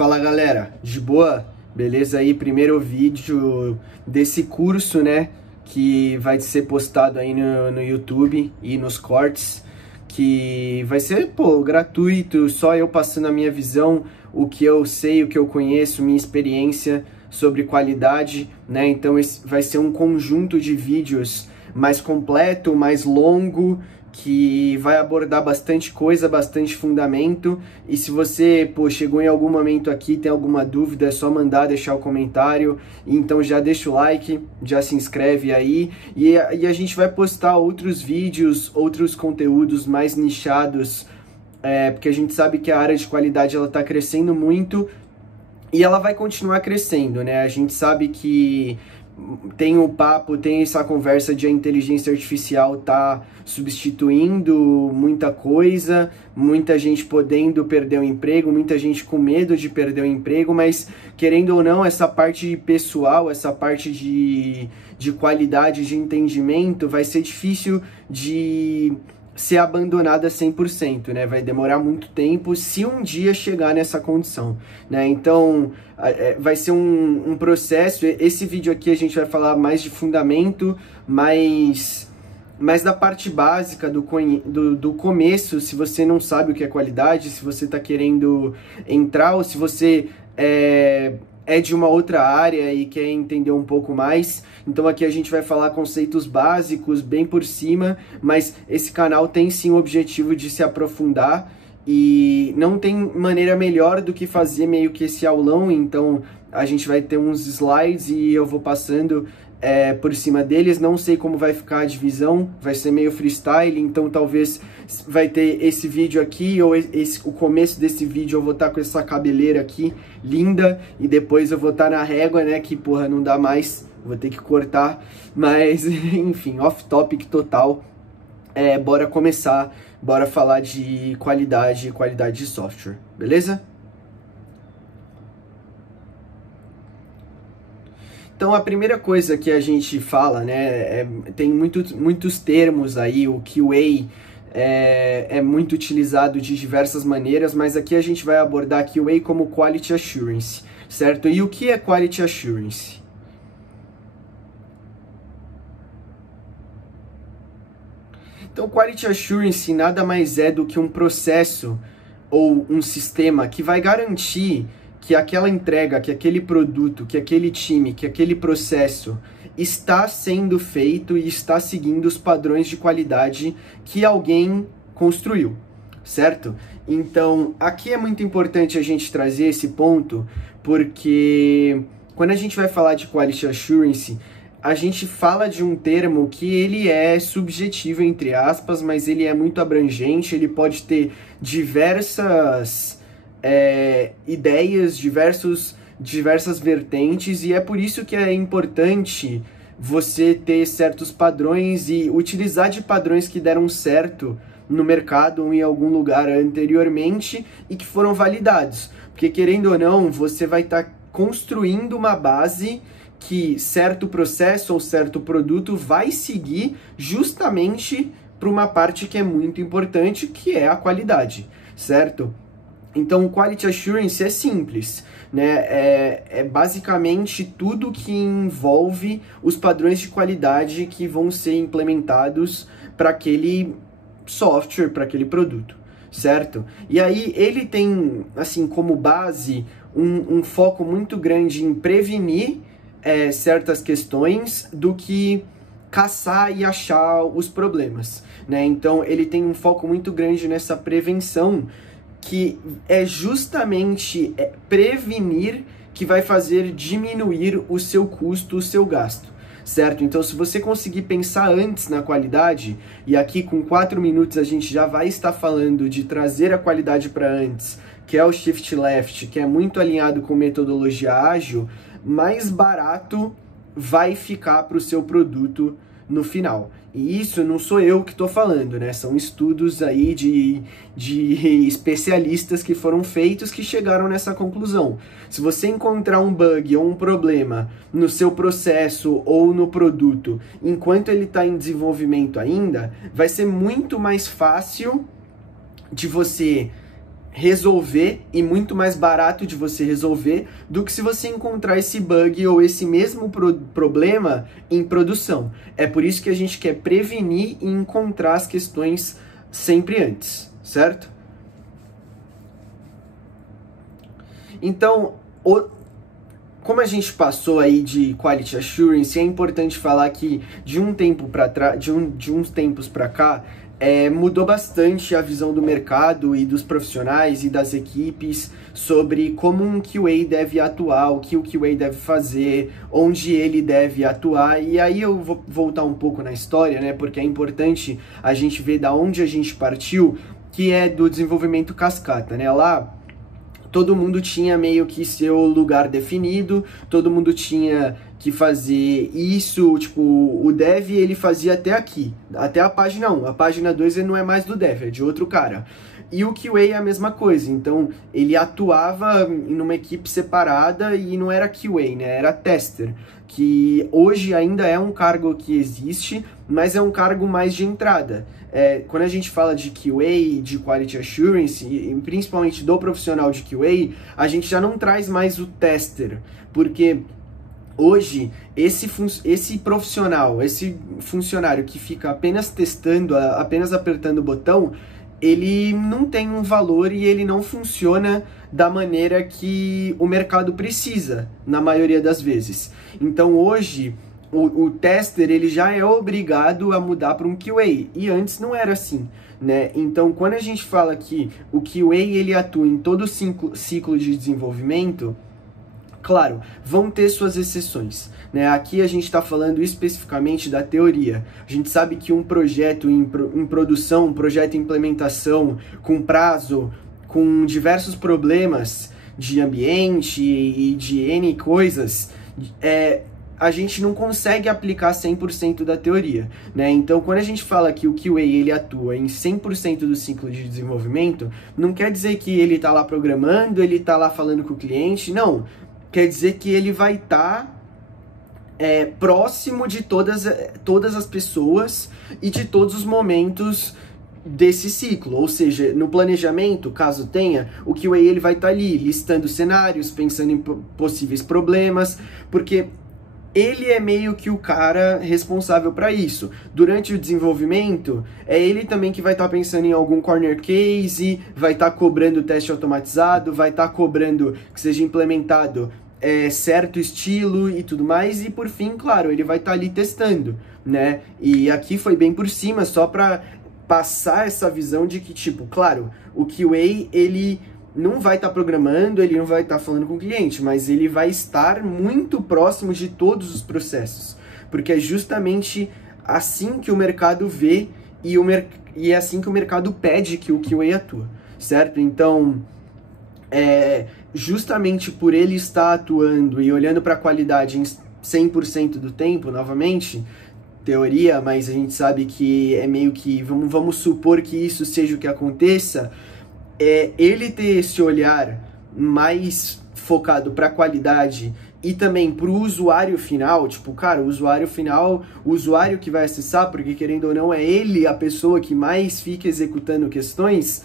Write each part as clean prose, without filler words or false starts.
Fala galera, de boa? Beleza aí? Primeiro vídeo desse curso, né? Que vai ser postado aí no YouTube e nos cortes. Que vai ser, gratuito, só eu passando a minha visão, o que eu sei, o que eu conheço, minha experiência sobre qualidade, né? Então esse vai ser um conjunto de vídeos mais completo, mais longo, que vai abordar bastante coisa, bastante fundamento. E se você, chegou em algum momento aqui, tem alguma dúvida, é só mandar, deixar o comentário. Então já deixa o like, já se inscreve aí. E a gente vai postar outros vídeos, outros conteúdos mais nichados, porque a gente sabe que a área de qualidade ela está crescendo muito e ela vai continuar crescendo, né? A gente sabe que tem o papo, tem essa conversa de a inteligência artificial tá substituindo muita coisa, muita gente podendo perder o emprego, muita gente com medo de perder o emprego, mas querendo ou não, essa parte pessoal, essa parte de qualidade, de entendimento, vai ser difícil de ser abandonada 100%, né? Vai demorar muito tempo se um dia chegar nessa condição, né? Então, vai ser um processo. Esse vídeo aqui a gente vai falar mais de fundamento, mais da parte básica do começo, se você não sabe o que é qualidade, se você está querendo entrar ou se você é de uma outra área e quer entender um pouco mais. Então aqui a gente vai falar conceitos básicos, bem por cima, mas esse canal tem sim o objetivo de se aprofundar e não tem maneira melhor do que fazer meio que esse aulão. Então a gente vai ter uns slides e eu vou passando por cima deles. Não sei como vai ficar a divisão, vai ser meio freestyle, então talvez vai ter esse vídeo aqui, ou o começo desse vídeo eu vou estar com essa cabeleira aqui, linda, e depois eu vou estar na régua, né, que não dá mais, vou ter que cortar, mas enfim, off topic total. Bora começar, bora falar de qualidade de software, beleza? Então, a primeira coisa que a gente fala, né, tem muitos termos aí, o QA é muito utilizado de diversas maneiras, mas aqui a gente vai abordar QA como Quality Assurance, certo? E o que é Quality Assurance? Então, Quality Assurance nada mais é do que um processo ou um sistema que vai garantir que aquela entrega, que aquele produto, que aquele time, que aquele processo está sendo feito e está seguindo os padrões de qualidade que alguém construiu, certo? Então, aqui é muito importante a gente trazer esse ponto, porque quando a gente vai falar de Quality Assurance, a gente fala de um termo que ele é subjetivo, entre aspas, mas ele é muito abrangente, ele pode ter diversas ideias, diversas vertentes, e é por isso que é importante você ter certos padrões e utilizar de padrões que deram certo no mercado ou em algum lugar anteriormente e que foram validados, porque querendo ou não, você vai estar construindo uma base que certo processo ou certo produto vai seguir justamente para uma parte que é muito importante, que é a qualidade, certo? Então, o Quality Assurance é simples, né? É basicamente tudo que envolve os padrões de qualidade que vão ser implementados para aquele software, para aquele produto, certo? E aí ele tem, assim, como base, um foco muito grande em prevenir certas questões do que caçar e achar os problemas, né? Então, ele tem um foco muito grande nessa prevenção, que é justamente prevenir, que vai fazer diminuir o seu custo, o seu gasto, certo? Então, se você conseguir pensar antes na qualidade, e aqui com 4 minutos a gente já vai estar falando de trazer a qualidade para antes, que é o Shift Left, que é muito alinhado com metodologia ágil, mais barato vai ficar para o seu produto no final. E isso não sou eu que estou falando, né? São estudos aí de especialistas que foram feitos que chegaram nessa conclusão. Se você encontrar um bug ou um problema no seu processo ou no produto, enquanto ele está em desenvolvimento ainda, vai ser muito mais fácil de você resolver e muito mais barato de você resolver do que se você encontrar esse bug ou esse mesmo problema em produção. É por isso que a gente quer prevenir e encontrar as questões sempre antes, certo? Então, como a gente passou aí de Quality Assurance, é importante falar que de uns tempos para cá, mudou bastante a visão do mercado e dos profissionais e das equipes sobre como um QA deve atuar, o que o QA deve fazer, onde ele deve atuar. E aí eu vou voltar um pouco na história, né? Porque é importante a gente ver da onde a gente partiu, que é do desenvolvimento cascata, né? Lá todo mundo tinha meio que seu lugar definido, todo mundo tinha que fazer isso, tipo, o dev ele fazia até aqui, até a página 1, a página 2 ele não é mais do dev, é de outro cara. E o QA é a mesma coisa, então ele atuava numa equipe separada e não era QA, né, era tester, que hoje ainda é um cargo que existe, mas é um cargo mais de entrada. Quando a gente fala de QA, de Quality Assurance, e principalmente do profissional de QA, a gente já não traz mais o tester, porque hoje esse profissional, esse funcionário que fica apenas testando, apenas apertando o botão, ele não tem um valor e ele não funciona da maneira que o mercado precisa, na maioria das vezes. Então hoje o tester ele já é obrigado a mudar para um QA, e antes não era assim, né? Então quando a gente fala que o QA ele atua em todo o ciclo de desenvolvimento, claro, vão ter suas exceções, né? Aqui a gente está falando especificamente da teoria. A gente sabe que um projeto em produção, um projeto em implementação, com prazo, com diversos problemas de ambiente e de N coisas, a gente não consegue aplicar 100% da teoria, né? Então, quando a gente fala que o QA ele atua em 100% do ciclo de desenvolvimento, não quer dizer que ele está lá programando, ele está lá falando com o cliente, não. Quer dizer que ele vai estar próximo de todas as pessoas e de todos os momentos desse ciclo, ou seja, no planejamento, caso tenha, o QA ele vai estar ali listando cenários, pensando em possíveis problemas, porque ele é meio que o cara responsável para isso. Durante o desenvolvimento, é ele também que vai estar pensando em algum corner case, vai estar cobrando teste automatizado, vai estar cobrando que seja implementado certo estilo e tudo mais, e por fim, claro, ele vai estar ali testando, né? E aqui foi bem por cima, só para passar essa visão de que, tipo, claro, o QA, ele não vai estar programando, ele não vai estar falando com o cliente, mas ele vai estar muito próximo de todos os processos, porque é justamente assim que o mercado vê e é assim que o mercado pede que o QA atua, certo? Então, justamente por ele estar atuando e olhando para a qualidade em 100% do tempo, novamente, teoria, mas a gente sabe que é meio que, vamos supor que isso seja o que aconteça, ele ter esse olhar mais focado para a qualidade e também para o usuário final, tipo, cara, o usuário final, o usuário que vai acessar, porque querendo ou não é ele a pessoa que mais fica executando questões,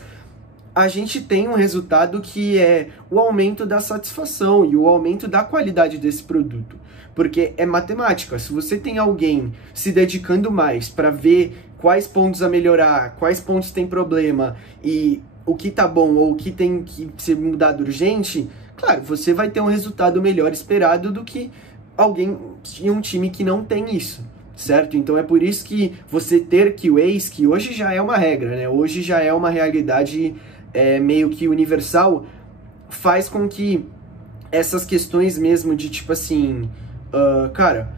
a gente tem um resultado que é o aumento da satisfação e o aumento da qualidade desse produto. Porque é matemática, se você tem alguém se dedicando mais para ver quais pontos a melhorar, quais pontos tem problema e o que tá bom ou o que tem que ser mudado urgente, claro, você vai ter um resultado melhor esperado do que alguém em um time que não tem isso, certo? Então é por isso que você ter QAs, que hoje já é uma regra, né? Hoje já é uma realidade meio que universal, faz com que essas questões mesmo de tipo assim, cara,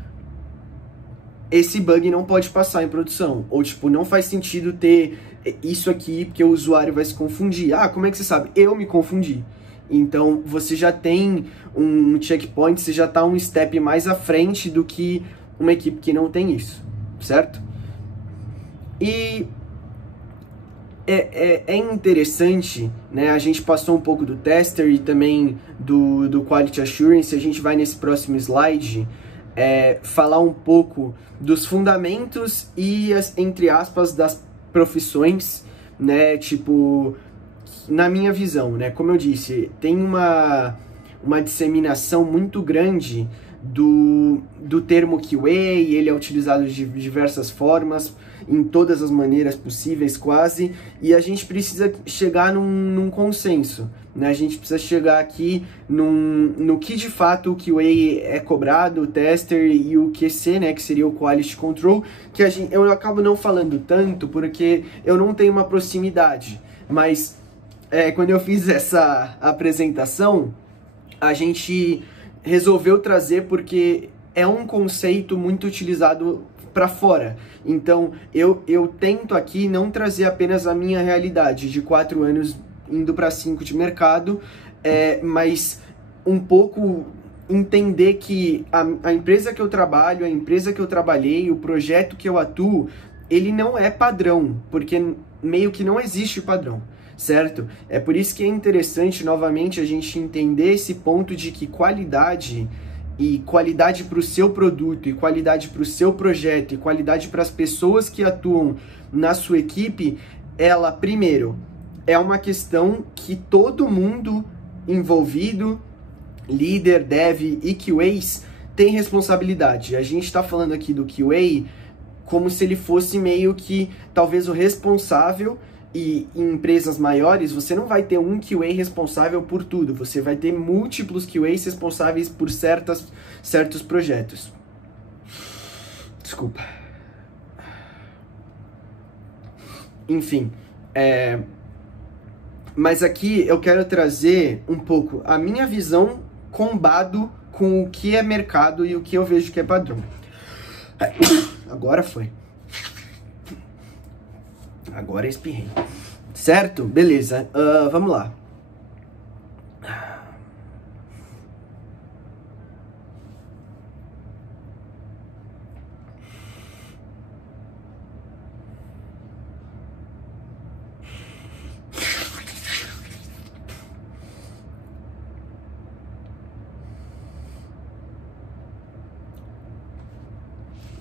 esse bug não pode passar em produção, ou tipo, não faz sentido ter isso aqui porque o usuário vai se confundir. Ah, como é que você sabe? Eu me confundi. Então você já tem um checkpoint, você já está um step mais à frente do que uma equipe que não tem isso, certo? E é interessante, né? A gente passou um pouco do tester e também do Quality Assurance. A gente vai nesse próximo slide falar um pouco dos fundamentos e entre aspas, das profissões, né? Tipo, na minha visão, né? Como eu disse, tem uma disseminação muito grande do termo QA, ele é utilizado de diversas formas, em todas as maneiras possíveis quase, e a gente precisa chegar num consenso, né? A gente precisa chegar aqui no que de fato o QA é cobrado, o tester e o QC, né, que seria o Quality Control, que eu acabo não falando tanto porque eu não tenho uma proximidade, mas quando eu fiz essa apresentação, a gente resolveu trazer porque é um conceito muito utilizado para fora. Então, eu tento aqui não trazer apenas a minha realidade de 4 anos indo para 5 de mercado, mas um pouco entender que a empresa que eu trabalho, a empresa que eu trabalhei, o projeto que eu atuo, ele não é padrão, porque meio que não existe padrão, certo? É por isso que é interessante, novamente, a gente entender esse ponto de que qualidade para o seu produto, e qualidade para o seu projeto, e qualidade para as pessoas que atuam na sua equipe, ela, primeiro, é uma questão que todo mundo envolvido, líder, dev e QAs, tem responsabilidade. A gente está falando aqui do QA como se ele fosse meio que, talvez, o responsável. E em empresas maiores, você não vai ter um QA responsável por tudo, você vai ter múltiplos QAs responsáveis por certos projetos. Desculpa. Enfim, mas aqui eu quero trazer um pouco a minha visão combado com o que é mercado e o que eu vejo que é padrão. Agora foi. Agora espirrei. Certo? Beleza. Vamos lá.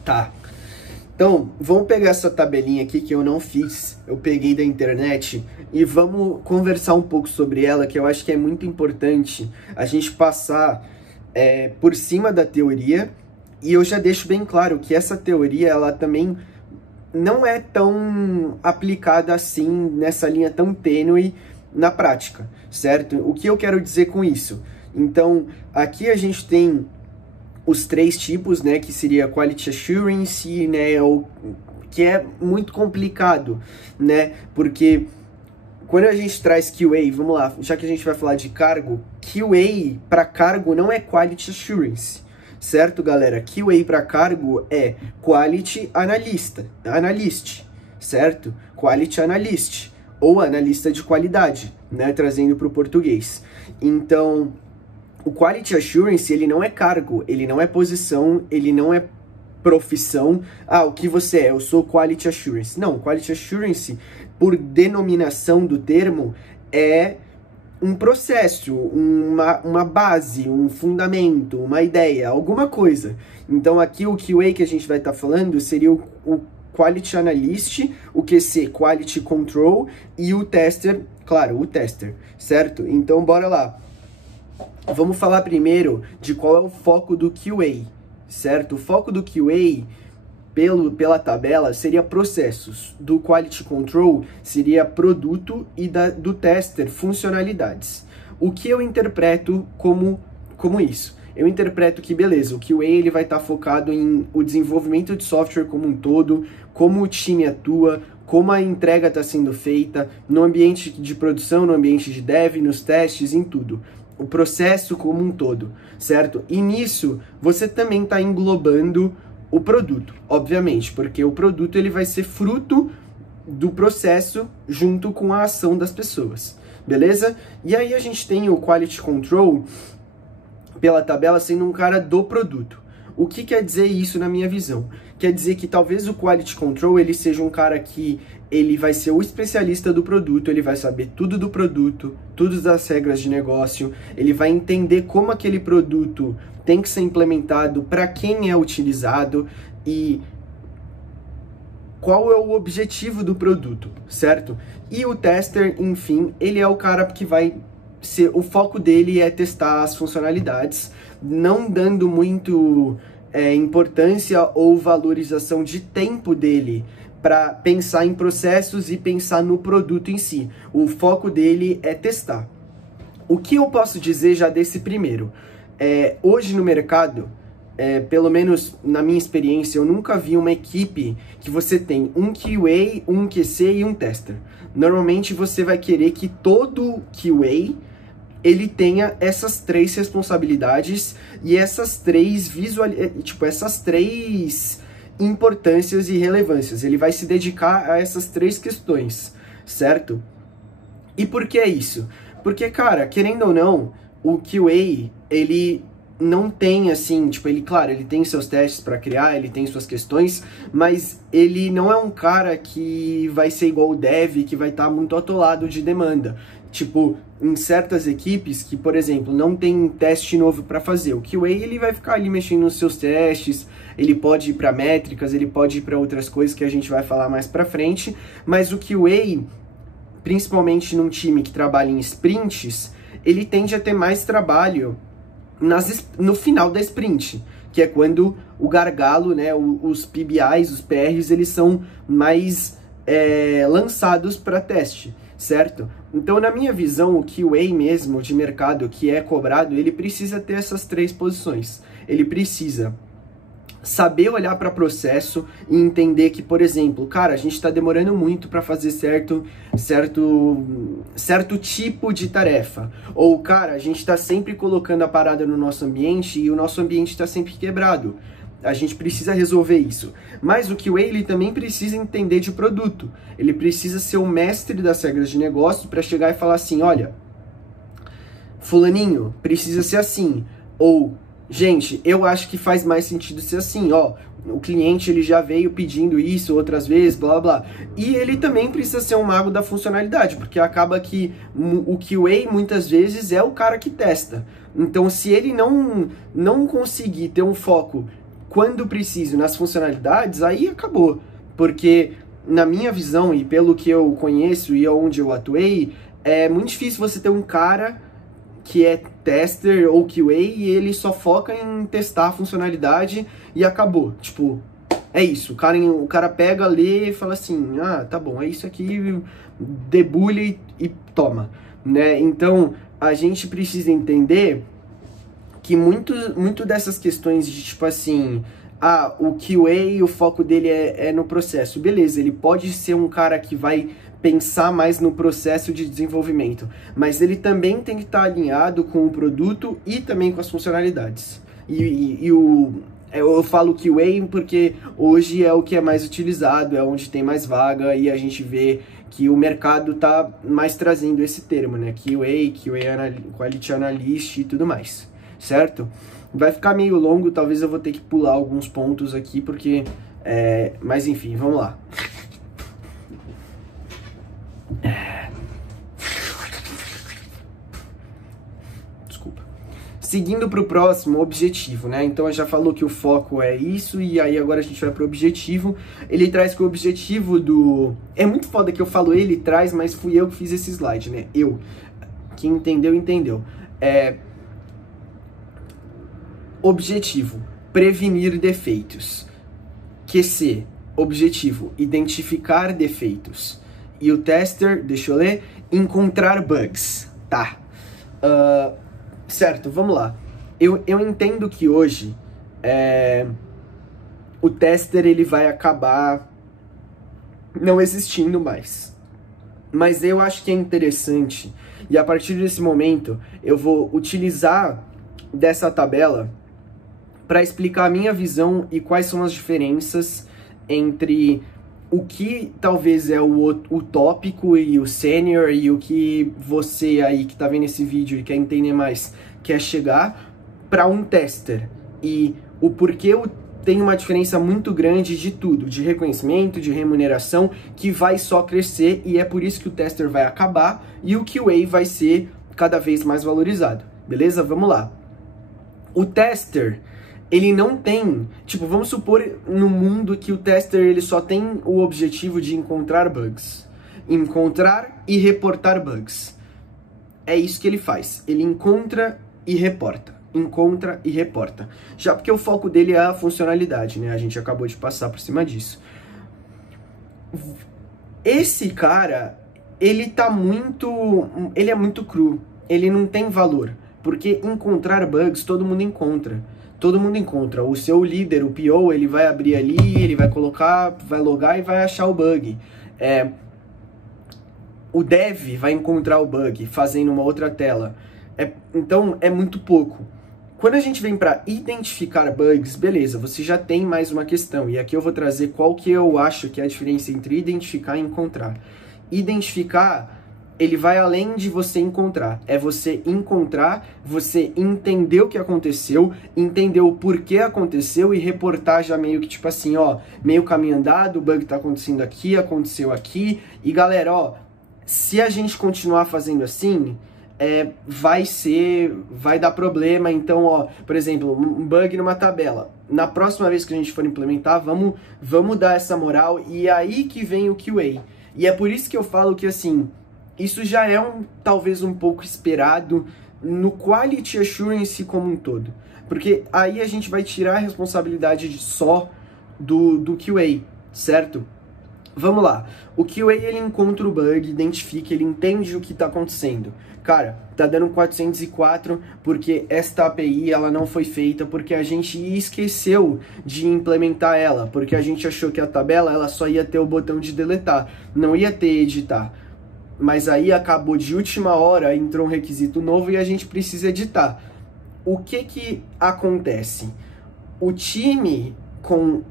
Tá. Então, vamos pegar essa tabelinha aqui que eu não fiz, eu peguei da internet e vamos conversar um pouco sobre ela, que eu acho que é muito importante a gente passar por cima da teoria, e eu já deixo bem claro que essa teoria, ela também não é tão aplicada assim, nessa linha tão tênue na prática, certo? O que eu quero dizer com isso? Então, aqui a gente tem os 3 tipos, né, que seria Quality Assurance, né, que é muito complicado, né, porque quando a gente traz QA, vamos lá, já que a gente vai falar de cargo, QA para cargo não é Quality Assurance, certo, galera? QA para cargo é Quality Analyst, certo? Quality Analyst, ou analista de qualidade, né, trazendo para o português. Então, o Quality Assurance, ele não é cargo, ele não é posição, ele não é profissão. O que você é? Eu sou Quality Assurance. Não, Quality Assurance, por denominação do termo, é um processo, uma base, um fundamento, uma ideia, alguma coisa. Então aqui o QA que a gente vai estar falando seria o Quality Analyst, o QC, Quality Control, e o Tester, claro, o Tester, certo? Então bora lá. Vamos falar primeiro de qual é o foco do QA, certo? O foco do QA, pela tabela, seria processos. Do Quality Control seria produto e do Tester, funcionalidades. O que eu interpreto como isso? Eu interpreto que, beleza, o QA ele vai estar focado em o desenvolvimento de software como um todo, como o time atua, como a entrega está sendo feita, no ambiente de produção, no ambiente de dev, nos testes, em tudo. O processo como um todo, certo? E nisso, você também está englobando o produto, obviamente, porque o produto ele vai ser fruto do processo junto com a ação das pessoas, beleza? E aí a gente tem o Quality Control, pela tabela, sendo um cara do produto. O que quer dizer isso na minha visão? Quer dizer que talvez o Quality Control ele seja um cara que ele vai ser o especialista do produto, ele vai saber tudo do produto, tudo das regras de negócio, ele vai entender como aquele produto tem que ser implementado, para quem é utilizado, e qual é o objetivo do produto, certo? E o tester, enfim, ele é o cara que vai ser, o foco dele é testar as funcionalidades, não dando muito importância ou valorização de tempo dele para pensar em processos e pensar no produto em si. O foco dele é testar. O que eu posso dizer já desse primeiro? Hoje no mercado, pelo menos na minha experiência, eu nunca vi uma equipe que você tem um QA, um QC e um tester. Normalmente você vai querer que todo QA ele tenha essas três responsabilidades e essas três essas três importâncias e relevâncias. Ele vai se dedicar a essas três questões, certo? E por que é isso? Porque, cara, querendo ou não, o QA, ele não tem, assim, claro, ele tem seus testes para criar, ele tem suas questões, mas ele não é um cara que vai ser igual o dev, que vai estar muito atolado de demanda. Tipo, em certas equipes que, por exemplo, não tem teste novo para fazer, o QA, ele vai ficar ali mexendo nos seus testes, ele pode ir para métricas, ele pode ir para outras coisas que a gente vai falar mais para frente, mas o QA, principalmente num time que trabalha em sprints, ele tende a ter mais trabalho no final da sprint, que é quando o gargalo, né, os PBIs, os PRs, eles são mais lançados para teste, certo? Então, na minha visão, o QA mesmo de mercado que é cobrado, ele precisa ter essas três posições. Ele precisa saber olhar para processo e entender que, por exemplo, cara, a gente está demorando muito para fazer certo tipo de tarefa. Ou, cara, a gente está sempre colocando a parada no nosso ambiente e o nosso ambiente está sempre quebrado. A gente precisa resolver isso. Mas o QA, ele também precisa entender de produto. Ele precisa ser o mestre das regras de negócio para chegar e falar assim, olha, fulaninho, precisa ser assim. Ou, gente, eu acho que faz mais sentido ser assim, ó, o cliente ele já veio pedindo isso outras vezes, blá blá. E ele também precisa ser um mago da funcionalidade, porque acaba que o QA muitas vezes é o cara que testa. Então, se ele não conseguir ter um foco quando preciso nas funcionalidades, aí acabou. Porque, na minha visão e pelo que eu conheço e onde eu atuei, é muito difícil você ter um cara que é tester ou QA e ele só foca em testar a funcionalidade e acabou. Tipo, é isso. O cara pega, lê e fala assim, ah, tá bom, é isso aqui, debulha e toma. Né? Então, a gente precisa entender que muito dessas questões de, tipo assim, o QA, o foco dele é no processo. Beleza, ele pode ser um cara que vai pensar mais no processo de desenvolvimento, mas ele também tem que estar alinhado com o produto e também com as funcionalidades. Eu falo QA porque hoje é o que é mais utilizado, é onde tem mais vaga e a gente vê que o mercado tá mais trazendo esse termo, né? QA Quality Analyst e tudo mais. Certo? Vai ficar meio longo, talvez eu vou ter que pular alguns pontos aqui, porque... mas enfim, vamos lá. Desculpa. Seguindo para o próximo, objetivo, né? Então, já falou que o foco é isso, e aí agora a gente vai para o objetivo. Ele traz que o objetivo do... É muito foda que eu falo ele traz, mas fui eu que fiz esse slide, né? Quem entendeu, entendeu. Objetivo, prevenir defeitos. QC, objetivo, identificar defeitos. E o tester, deixa eu ler, encontrar bugs. Tá. Certo, vamos lá. Eu entendo que hoje o tester ele vai acabar não existindo mais. Mas eu acho que é interessante, e a partir desse momento eu vou utilizar dessa tabela para explicar a minha visão e quais são as diferenças entre o que talvez é o tópico e o sênior e o que você aí que tá vendo esse vídeo e quer entender mais quer chegar para um tester. E o porquê tem uma diferença muito grande de tudo, de reconhecimento, de remuneração, que vai só crescer e é por isso que o tester vai acabar e o QA vai ser cada vez mais valorizado. Beleza? Vamos lá. O tester... ele não tem, tipo, vamos supor no mundo que o tester ele só tem o objetivo de encontrar bugs, encontrar e reportar bugs. É isso que ele faz, ele encontra e reporta, encontra e reporta. Já porque o foco dele é a funcionalidade, né? A gente acabou de passar por cima disso. Esse cara, ele é muito cru, ele não tem valor, porque encontrar bugs todo mundo encontra. Todo mundo encontra. O seu líder, o PO, ele vai abrir ali, ele vai colocar, vai logar e vai achar o bug. O dev vai encontrar o bug fazendo uma outra tela. Então, é muito pouco. Quando a gente vem para identificar bugs, beleza, você já tem mais uma questão. E aqui eu vou trazer qual que eu acho que é a diferença entre identificar e encontrar. Identificar, ele vai além de você encontrar. É você encontrar, você entender o que aconteceu, entender o porquê aconteceu e reportar já meio que tipo assim, ó, meio caminho andado, o bug tá acontecendo aqui, aconteceu aqui. E galera, ó, se a gente continuar fazendo assim, vai dar problema. Então, ó, por exemplo, um bug numa tabela. Na próxima vez que a gente for implementar, vamos dar essa moral. E é aí que vem o QA. E é por isso que eu falo que, assim, isso já é talvez um pouco esperado no Quality Assurance como um todo. Porque aí a gente vai tirar a responsabilidade só do QA, certo? Vamos lá. O QA, ele encontra o bug, identifica, ele entende o que está acontecendo. Cara, tá dando 404 porque esta API ela não foi feita porque a gente esqueceu de implementar ela, porque a gente achou que a tabela ela só ia ter o botão de deletar, não ia ter editar. Mas aí acabou de última hora, entrou um requisito novo e a gente precisa editar. O que acontece? O time com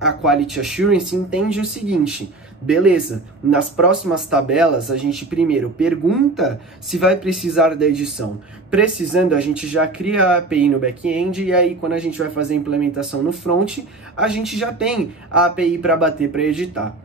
a Quality Assurance entende o seguinte: beleza, nas próximas tabelas a gente primeiro pergunta se vai precisar da edição. Precisando, a gente já cria a API no back-end e aí quando a gente vai fazer a implementação no front, a gente já tem a API para bater, para editar.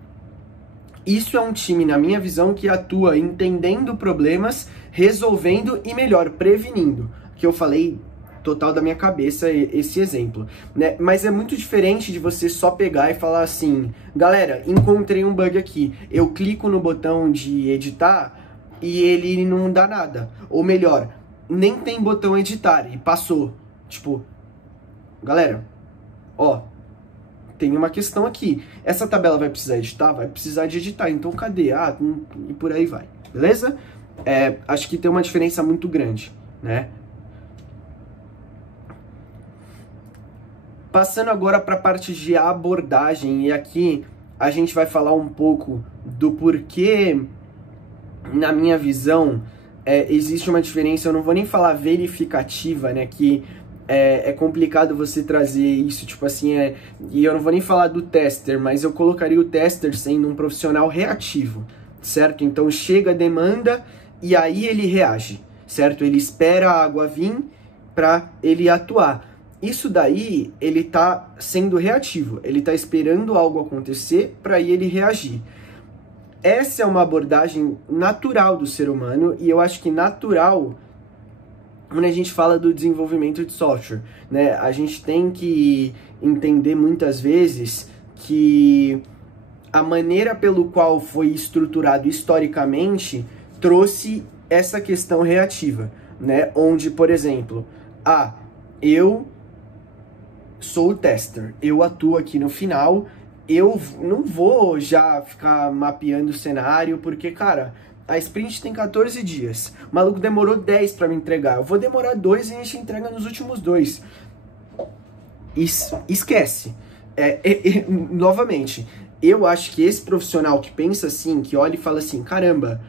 Isso é um time, na minha visão, que atua entendendo problemas, resolvendo e, melhor, prevenindo. Que eu falei total da minha cabeça esse exemplo, né? Mas é muito diferente de você só pegar e falar assim: galera, encontrei um bug aqui, eu clico no botão de editar e ele não dá nada. Ou melhor, nem tem botão editar e passou. Tipo, galera, ó, tem uma questão aqui. Essa tabela vai precisar editar? Vai precisar de editar. Então, cadê? E por aí vai. Beleza? Acho que tem uma diferença muito grande, né? Passando agora para a parte de abordagem. E aqui a gente vai falar um pouco do porquê, na minha visão, existe uma diferença. Eu não vou nem falar verificativa, né? Que é complicado você trazer isso, tipo assim, e eu não vou nem falar do tester, mas eu colocaria o tester sendo um profissional reativo, certo? Então chega a demanda e aí ele reage, certo? Ele espera a água vir para ele atuar. Isso daí, ele tá sendo reativo, ele tá esperando algo acontecer para aí ele reagir. Essa é uma abordagem natural do ser humano e eu acho que natural quando a gente fala do desenvolvimento de software, né? A gente tem que entender muitas vezes que a maneira pelo qual foi estruturado historicamente trouxe essa questão reativa, né? Onde, por exemplo, eu sou o tester, eu atuo aqui no final, eu não vou já ficar mapeando o cenário, porque, cara, a sprint tem 14 dias. O maluco demorou 10 para me entregar. Eu vou demorar 2 e a gente entrega nos últimos 2. Esquece. Novamente, eu acho que esse profissional que pensa assim, que olha e fala assim, caramba,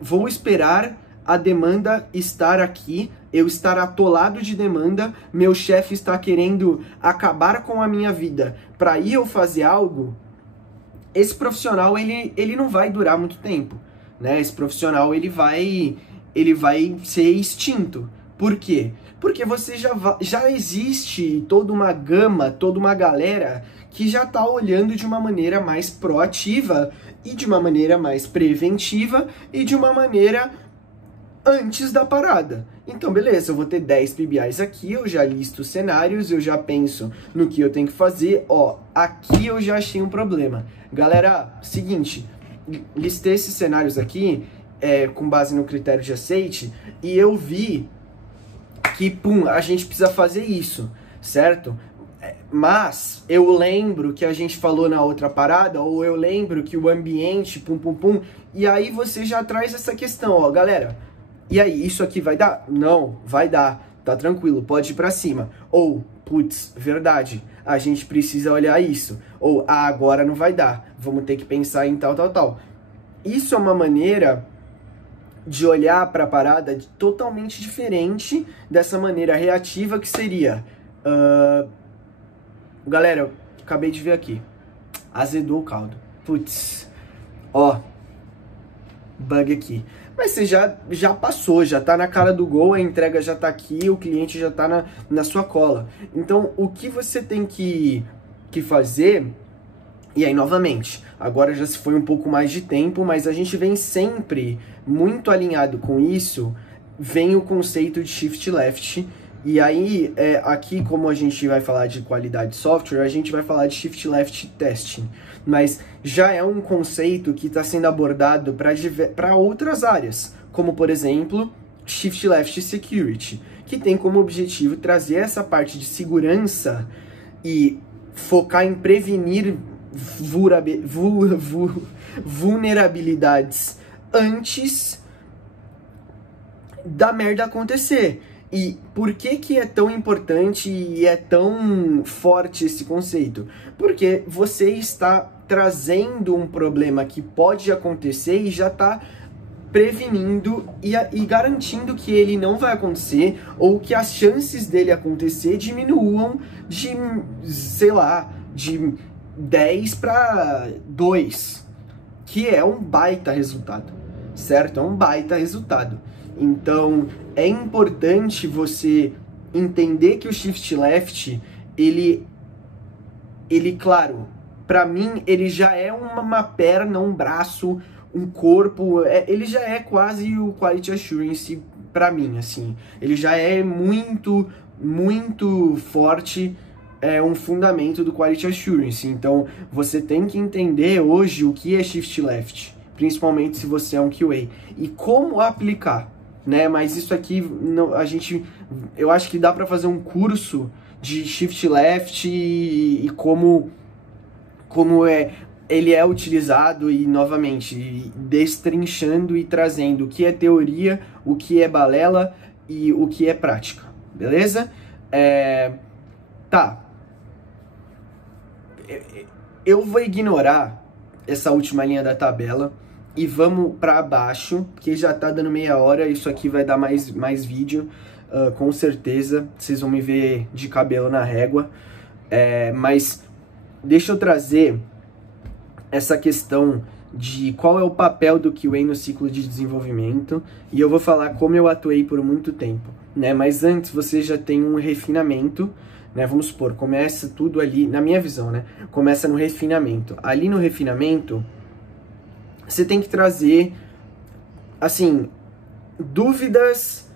vou esperar a demanda estar aqui, eu estar atolado de demanda, meu chefe está querendo acabar com a minha vida para ir eu fazer algo, esse profissional ele não vai durar muito tempo. Né? Esse profissional ele vai ser extinto. Por quê? Porque você já existe toda uma gama, toda uma galera que já está olhando de uma maneira mais proativa e de uma maneira mais preventiva e de uma maneira antes da parada. Então, beleza, eu vou ter 10 PBIs aqui, eu já listo os cenários, eu já penso no que eu tenho que fazer. Ó, aqui eu já achei um problema. Galera, seguinte, listei esses cenários aqui com base no critério de aceite e eu vi que, pum, a gente precisa fazer isso, certo? Mas eu lembro que a gente falou na outra parada, ou eu lembro que o ambiente, pum, pum, pum, e aí você já traz essa questão, ó, galera, e aí, isso aqui vai dar? Não, vai dar, tá tranquilo, pode ir pra cima. Ou, putz, verdade, a gente precisa olhar isso. Ou, agora não vai dar, vamos ter que pensar em tal, tal, tal. Isso é uma maneira de olhar pra parada totalmente diferente dessa maneira reativa que seria... Galera, eu acabei de ver aqui. Azedou o caldo. Putz. Ó. Bug aqui. Mas você já passou, já tá na cara do gol, a entrega já tá aqui, o cliente já tá na sua cola. Então, o que você tem que fazer... E aí, novamente, agora já se foi um pouco mais de tempo, mas a gente vem sempre muito alinhado com isso, vem o conceito de Shift Left. E aí, aqui, como a gente vai falar de qualidade de software, a gente vai falar de Shift Left Testing. Mas já é um conceito que está sendo abordado para outras áreas, como, por exemplo, Shift Left Security, que tem como objetivo trazer essa parte de segurança e focar em prevenir vulnerabilidades antes da merda acontecer. E por que é tão importante e é tão forte esse conceito? Porque você está trazendo um problema que pode acontecer e já está prevenindo e garantindo que ele não vai acontecer, ou que as chances dele acontecer diminuam de, sei lá, de 10 para 2, que é um baita resultado, certo? É um baita resultado. Então, é importante você entender que o Shift Left, ele claro, para mim, ele já é uma perna, um braço, um corpo, ele já é quase o Quality Assurance para mim, assim. Ele já é muito, muito forte, um fundamento do Quality Assurance. Então, você tem que entender hoje o que é Shift Left, principalmente se você é um QA, e como aplicar, né? Mas isso aqui, eu acho que dá para fazer um curso de Shift Left e como ele é utilizado, e novamente destrinchando e trazendo o que é teoria, o que é balela e o que é prática, beleza? Tá. Eu vou ignorar essa última linha da tabela e vamos para baixo, que já tá dando meia hora, isso aqui vai dar mais vídeo, com certeza, vocês vão me ver de cabelo na régua, mas deixa eu trazer essa questão de qual é o papel do QA no ciclo de desenvolvimento, e eu vou falar como eu atuei por muito tempo, né? Mas antes você já tem um refinamento, né? Vamos supor, começa tudo ali, na minha visão, né? Começa no refinamento. Ali no refinamento, você tem que trazer, assim, dúvidas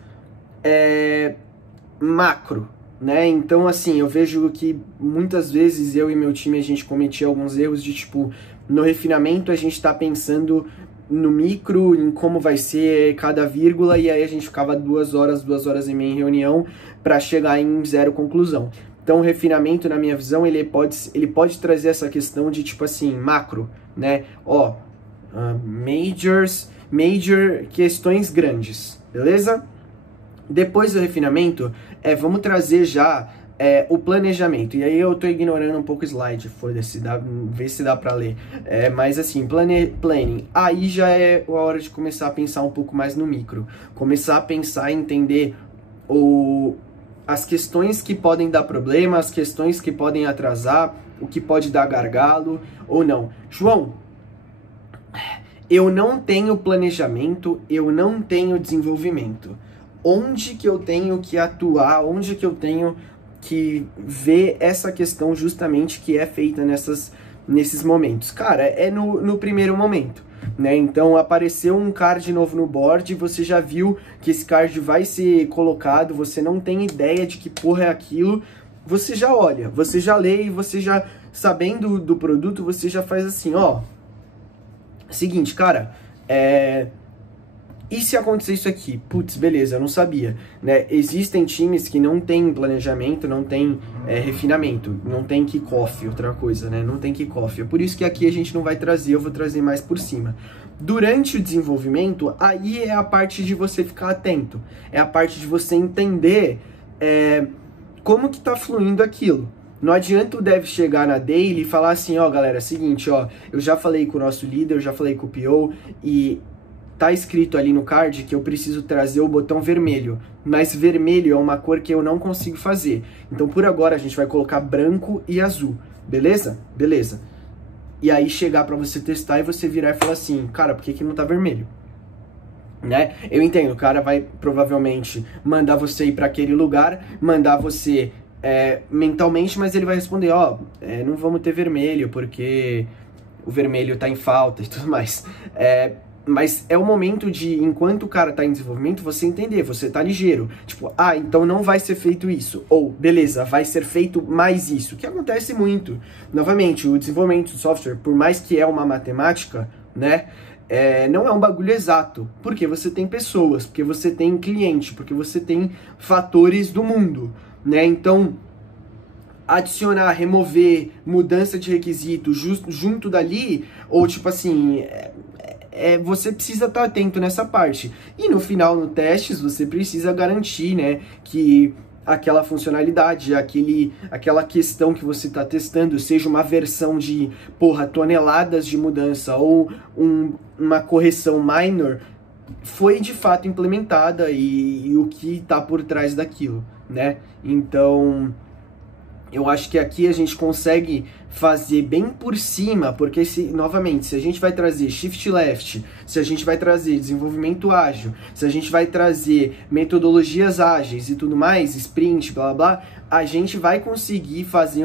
macro, né? Então, assim, eu vejo que muitas vezes eu e meu time, a gente cometia alguns erros de, tipo, no refinamento a gente tá pensando no micro, em como vai ser cada vírgula, e aí a gente ficava 2 horas e meia em reunião para chegar em zero conclusão. Então, o refinamento, na minha visão, ele pode trazer essa questão de, tipo assim, macro, né? Ó, major questões grandes, beleza? Depois do refinamento, vamos trazer já o planejamento. E aí eu tô ignorando um pouco o slide, foda-se, vê se dá pra ler. Mas assim, planning. Aí já é a hora de começar a pensar um pouco mais no micro. Começar a pensar e entender as questões que podem dar problema, as questões que podem atrasar, o que pode dar gargalo ou não. João, eu não tenho planejamento, eu não tenho desenvolvimento. Onde que eu tenho que atuar, onde que eu tenho que ver essa questão justamente que é feita nesses momentos? Cara, no primeiro momento. né? Então apareceu um card novo no board, você já viu que esse card vai ser colocado, você não tem ideia de que porra é aquilo, você já olha, você já lê e você já, sabendo do produto, você já faz assim, ó, seguinte, cara, e se acontecer isso aqui? Putz, beleza, eu não sabia, né? Existem times que não tem planejamento, não tem refinamento, não tem kickoff, outra coisa, né? Não tem kickoff. É por isso que aqui a gente não vai trazer, eu vou trazer mais por cima. Durante o desenvolvimento, aí é a parte de você ficar atento, é a parte de você entender como que tá fluindo aquilo. Não adianta o dev chegar na daily e falar assim, ó, galera, é o seguinte, ó, eu já falei com o nosso líder, eu já falei com o PO e tá escrito ali no card que eu preciso trazer o botão vermelho, mas vermelho é uma cor que eu não consigo fazer. Então, por agora, a gente vai colocar branco e azul, beleza? Beleza. E aí chegar pra você testar e você virar e falar assim, cara, por que não tá vermelho? Né? Eu entendo, o cara vai provavelmente mandar você ir pra aquele lugar, mandar você mentalmente, mas ele vai responder, ó, não vamos ter vermelho, porque o vermelho tá em falta e tudo mais. Mas é o momento de, enquanto o cara tá em desenvolvimento, você entender, você tá ligeiro. Tipo, então não vai ser feito isso. Ou, beleza, vai ser feito mais isso. Que acontece muito. Novamente, o desenvolvimento do software, por mais que é uma matemática, né? Não é um bagulho exato. Porque você tem pessoas, porque você tem cliente, porque você tem fatores do mundo, né? Então, adicionar, remover, mudança de requisito junto dali, ou tipo assim... você precisa estar atento nessa parte. E no final, no testes, você precisa garantir, né, que aquela funcionalidade, aquela questão que você está testando, seja uma versão de, toneladas de mudança ou uma correção minor, foi de fato implementada e o que está por trás daquilo, né? Então... eu acho que aqui a gente consegue fazer bem por cima, porque novamente, se a gente vai trazer shift left, se a gente vai trazer desenvolvimento ágil, se a gente vai trazer metodologias ágeis e tudo mais, sprint, blá blá, a gente vai conseguir fazer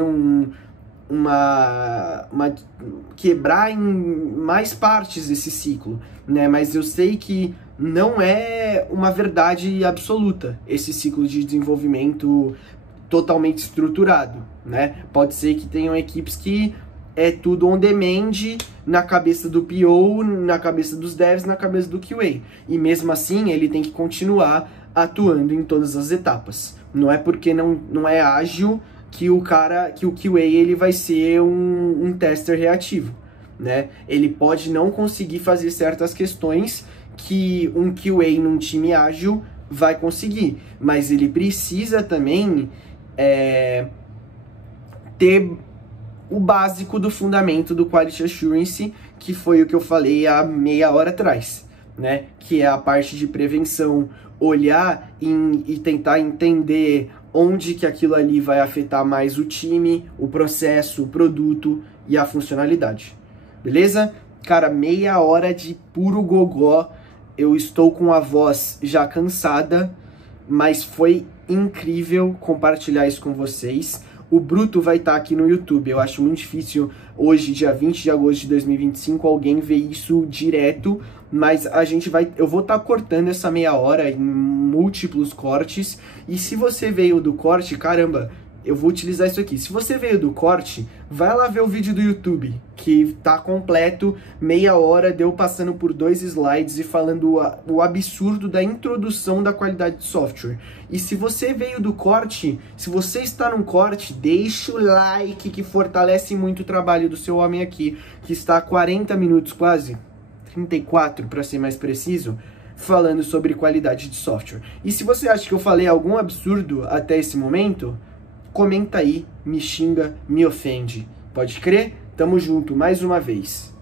quebrar em mais partes esse ciclo, né? Mas eu sei que não é uma verdade absoluta esse ciclo de desenvolvimento totalmente estruturado, né? Pode ser que tenham equipes que é tudo on demand na cabeça do PO, na cabeça dos devs, na cabeça do QA. E mesmo assim, ele tem que continuar atuando em todas as etapas. Não é porque não é ágil que o QA ele vai ser um tester reativo, né? Ele pode não conseguir fazer certas questões que um QA num time ágil vai conseguir, mas ele precisa também ter o básico do fundamento do Quality Assurance, que foi o que eu falei há meia hora atrás, né? Que é a parte de prevenção, olhar e tentar entender onde que aquilo ali vai afetar mais o time, o processo, o produto e a funcionalidade. Beleza? Cara, meia hora de puro gogó, eu estou com a voz já cansada, mas foi incrível compartilhar isso com vocês. O Bruto vai estar aqui no YouTube. Eu acho muito difícil hoje, dia 20 de agosto de 2025, alguém ver isso direto, mas eu vou estar cortando essa meia hora em múltiplos cortes. E se você veio do corte, caramba, eu vou utilizar isso aqui. Se você veio do corte, vai lá ver o vídeo do YouTube, que tá completo, meia hora, deu passando por 2 slides e falando o absurdo da introdução da qualidade de software. E se você veio do corte, se você está no corte, deixa o like, que fortalece muito o trabalho do seu homem aqui, que está há 40 minutos quase, 34 para ser mais preciso, falando sobre qualidade de software. E se você acha que eu falei algum absurdo até esse momento, comenta aí, me xinga, me ofende. Pode crer? Tamo junto mais uma vez.